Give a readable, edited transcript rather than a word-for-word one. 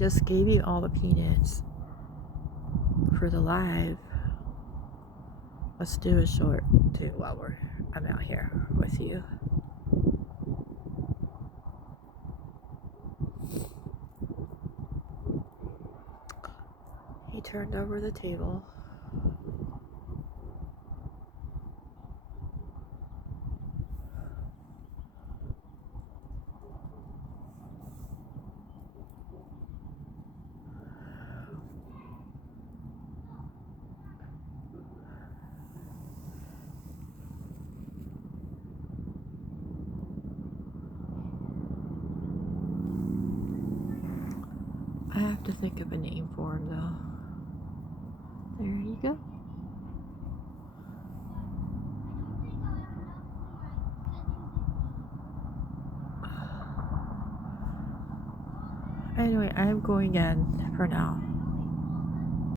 just gave you all the peanuts for the live. Let's do a short too while I'm out here with you. He turned over the table. I have to think of a name for him though. There you go. Anyway, I'm going in for now.